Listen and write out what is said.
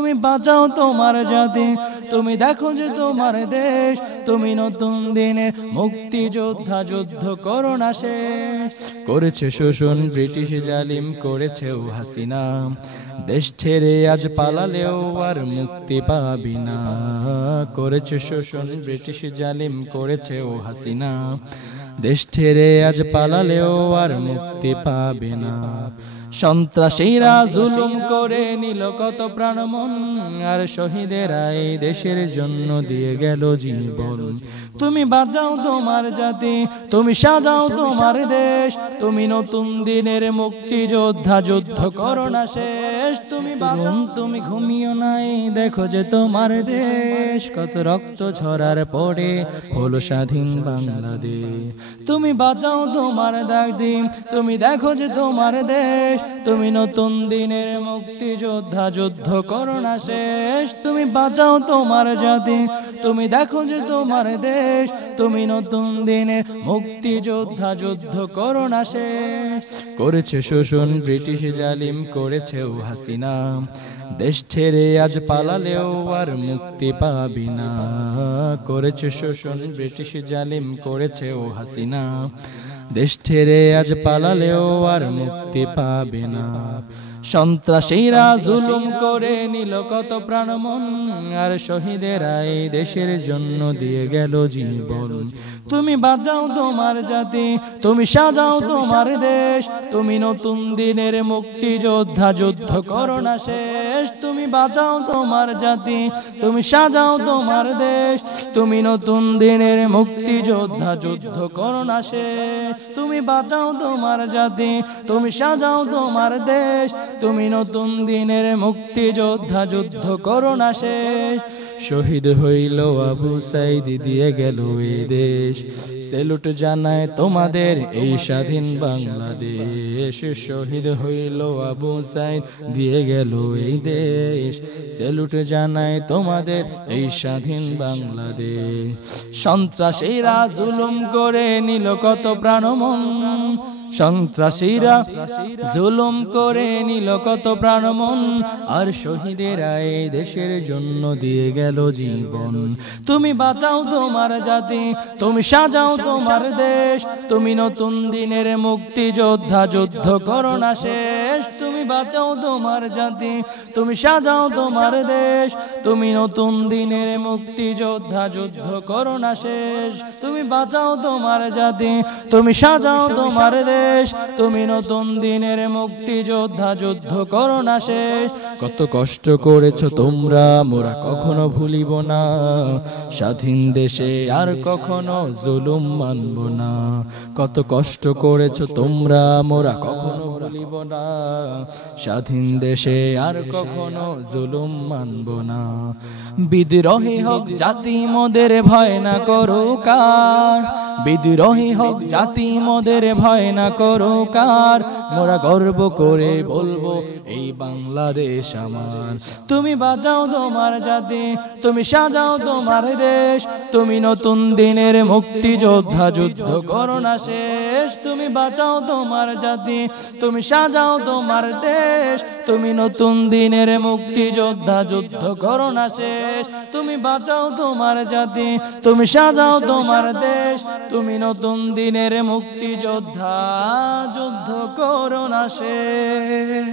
তুমি বাঁচাও তোমার জাতি, তুমি দেখো যে তোমার দেশ, তুমি নতুন দিনের মুক্তিযোদ্ধা, যুদ্ধ করো না শেষ। করেছে শোষণ ব্রিটিশ জালিম, করেছেও হাসিনা, দেশ ছেড়ে আজ পালালেও আর মুক্তি পাবি না। করেছে শোষণ ব্রিটিশ জালিম, করেছেও হাসিনা, দেশ ছেড়ে আজ পালালেও আর মুক্তি পাবে না। সন্ত্রাসীরা জুলুম করে নিল কত প্রাণ মন, আর শহীদেরা এই দেশের জন্য দিয়ে গেল জীবন। তুমি বাঁচাও তোমার জাতি, তুমি সাজাও তোমার দেশ, তুমি নতুন দিনের মুক্তিযোদ্ধা, যুদ্ধ করো না শেষ। তুমি বাঁচাও, তুমি ঘুমিও নাই, দেখো যে তোমার দেশ কত রক্ত ঝরার পরে হলো স্বাধীন বাংলাদেশ। তুমি বাঁচাও তোমার দাদি, তুমি দেখো যে তোমার দেশ, তুমি নতুন দিনের মুক্তিযোদ্ধা, যুদ্ধ করো না শেষ। তুমি বাঁচাও তোমার জাতি, তুমি দেখো যে তোমার দেশ, তুমি নতুন দিনের মুক্তিযোদ্ধা, যুদ্ধ করো না শেষ। করেছে শোষণ ব্রিটিশ জালিম, করেছেও হাসিনা, দেশ ছেড়ে আজ পালালেও আর মুক্তি পাবি না। করেছে শোষণ ব্রিটিশ জালিম, করেছেও হাসিনা, দেশ ছেড়ে আজ পালালেও আর মুক্তি পাবে না। সন্ত্রাসীরা জুলুম করে নিল কত প্রাণ মন, আর শহীদেরা এই দেশের জন্য দিয়ে গেল জীবন। তুমি বাঁচাও তোমার জাতি, তুমি সাজাও তোমার দেশ, তুমি নতুন দিনের মুক্তিযোদ্ধা, যুদ্ধ করো না শেষ। তুমি বাঁচাও তোমার জাতি, তুমি সাজাও তোমার দেশ, তুমি নতুন দিনের মুক্তিযোদ্ধা, যুদ্ধ করো না শেষ। তুমি বাঁচাও তোমার জাতি, তুমি সাজাও তোমার দেশ, তুমি নতুন দিনের মুক্তিযোদ্ধা, যুদ্ধ করো না শেষ। শহীদ হইল আবু সাইদ, দিয়ে গেল এই দেশ, সেলুট জানায় তোমাদের এই স্বাধীন বাংলাদেশ। শহীদ হইল আবু সাইদ, দিয়ে গেল এই দেশ, সেলুট জানায় তোমাদের এই স্বাধীন বাংলাদেশ। সন্ত্রাসীরা জুলুম করে নিল কত প্রাণ মন, সন্ত্রাসীরা জুলুম করে নিল কত প্রাণ মন, আর শহীদেরা এই দেশের জন্য দিয়ে গেল জীবন। তুমি বাঁচাও তোমার জাতি, তুমি সাজাও তোমার দেশ, তুমি নতুন দিনের মুক্তিযোদ্ধা, যুদ্ধ করো না শেষ। তুমি বাঁচাও তোমার জাতি, তুমি সাজাও তোমার দেশ, তুমি নতুন দিনের মুক্তিযোদ্ধা, যুদ্ধ করো না শেষ। তুমি বাঁচাও তোমার জাতি, তুমি সাজাও তোমার দেশ, তুমি নতুন দিনের মুক্তিযোদ্ধা, যুদ্ধ করো না শেষ। কত কষ্ট করেছো তোমরা, মোরা কখনো ভুলিব না, স্বাধীন দেশে আর কখনো জুলুম মানব না। কত কষ্ট করেছো তোমরা, মোরা কখনো ভুলিব না, স্বাধীন দেশে আর কখনো জুলুম মানব না। বিদ্রোহী হোক জাতি মোদের ভয় না করো কার, বিদ্রোহী হোক জাতি মোদের ভয় না করো কার, মোরা গর্ব করে বলবো এই বাংলাদেশ আমার। তুমি বাঁচাও তোমার জাতি, তুমি সাজাও তোমার দেশ, তুমি নতুন দিনের মুক্তিযোদ্ধা, যুদ্ধ করো না শেষ। তুমি বাঁচাও তোমার জাতি, তুমি সাজাও তোমার দেশ, তুমি নতুন দিনের মুক্তিযোদ্ধা, যুদ্ধ করো না শেষ। তুমি বাঁচাও তোমার জাতি, তুমি সাজাও তোমার দেশ, তুমি নতুন দিনের মুক্তিযোদ্ধা, যুদ্ধ করো না শেষ।